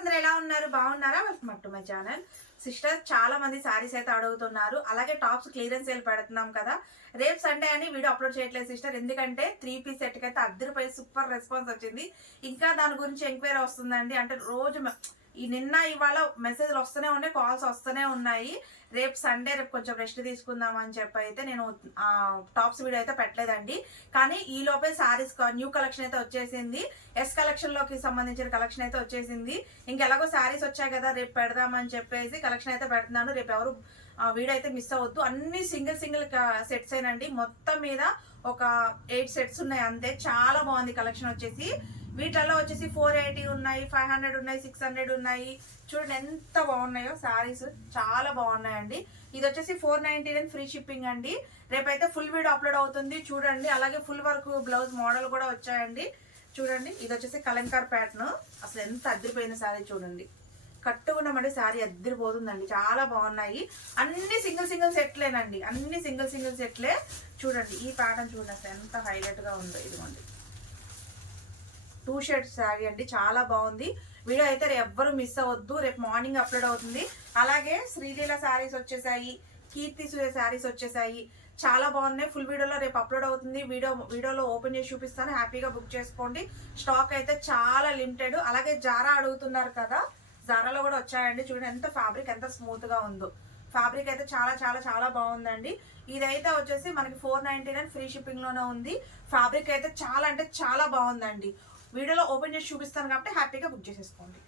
అందరూ ఎలా ఉన్నారు? బాగున్నారా? Welcome to my channel. Sister, చాలా మంది సారీస్ అయితే అడుగుతున్నారు. అలాగే టాప్స్ క్లియరెన్స్ సేల్ పెడుతున్నాం కదా. రేపు సండే అని వీడియో అప్లోడ్ చేయట్లేదు సిస్టర్, ఎందుకంటే 3 పీస్ సెట్ కి అయితే అద్దరిపోయి సూపర్ రెస్పాన్స్ వచ్చింది. ఇంకా దాని గురించి ఎంక్వైరీ వస్తుందండి. అంటే రోజు ఈ నిన్న ఇవాళ మెసేజ్లు వస్తూనే ఉన్నాయి, కాల్స్ వస్తూనే ఉన్నాయి. రేపు సండే, రేపు కొంచెం రెస్ట్ తీసుకుందాం అని చెప్పి అయితే నేను టాప్స్ వీడియో అయితే పెట్టలేదండి. కానీ ఈ లోపే సారీస్ న్యూ కలెక్షన్ అయితే వచ్చేసింది. ఎస్ కలెక్షన్ లోకి సంబంధించిన కలెక్షన్ అయితే వచ్చేసింది. ఇంకెలాగో సారీస్ వచ్చాయి కదా, రేపు పెడదామని చెప్పేసి కలెక్షన్ అయితే పెడుతున్నాను. రేపు ఎవరు వీడియో అయితే మిస్ అవ్వద్దు. అన్ని సింగిల్ సెట్స్ ఏనండి. మొత్తం మీద ఒక 8 సెట్స్ ఉన్నాయి అంతే. చాలా బాగుంది కలెక్షన్ వచ్చేసి. వీటిల్లో వచ్చేసి 480 ఉన్నాయి, 500 ఉన్నాయి, 600 ఉన్నాయి. చూడండి ఎంత బాగున్నాయో సారీస్, చాలా బాగున్నాయండి. ఇది వచ్చేసి 499 ఫ్రీ షిప్పింగ్ అండి. రేపైతే ఫుల్ వీడియో అప్లోడ్ అవుతుంది చూడండి. అలాగే ఫుల్ వర్క్ బ్లౌజ్ మోడల్ కూడా వచ్చాయండి. చూడండి, ఇది వచ్చేసి కలంకార్ ప్యాటర్న్. అసలు ఎంత అద్దరిపోయిన సారీ చూడండి. కట్టుకున్నామంటే సారీ అద్దరిపోతుందండి. చాలా బాగున్నాయి. అన్ని సింగిల్ సెట్లేనండి. అన్ని సింగిల్ సెట్లే. చూడండి ఈ ప్యాటర్న్ చూడండి అసలు ఎంత హైలైట్ గా ఉందో. ఇదిగోండి 2 షేడ్స్ శారీ అండి, చాలా బాగుంది. వీడియో అయితే ఎవ్వరు మిస్ అవ్వద్దు. రేపు మార్నింగ్ అప్లోడ్ అవుతుంది. అలాగే శ్రీలీల శారీస్ వచ్చేసాయి, కీర్తి సూర్య శారీస్ వచ్చేసాయి. చాలా బాగున్నాయి. ఫుల్ వీడియోలో రేపు అప్లోడ్ అవుతుంది. వీడియోలో ఓపెన్ చేసి చూపిస్తాను. హ్యాపీగా బుక్ చేసుకోండి. స్టాక్ అయితే చాలా లిమిటెడ్. అలాగే జారా అడుగుతున్నారు కదా, జారాలో కూడా వచ్చాయండి. చూడండి ఎంత ఫ్యాబ్రిక్ ఎంత స్మూత్ గా ఉందో. ఫ్యాబ్రిక్ అయితే చాలా చాలా చాలా బాగుందండి. ఇదైతే వచ్చేసి మనకి 499 ఫ్రీ షిప్పింగ్ లోనే ఉంది. ఫ్యాబ్రిక్ అయితే చాలా అంటే చాలా బాగుందండి. వీడియోలో ఓపెన్ చేసి చూపిస్తాను కాబట్టి హ్యాపీగా బుక్ చేసేసుకోండి.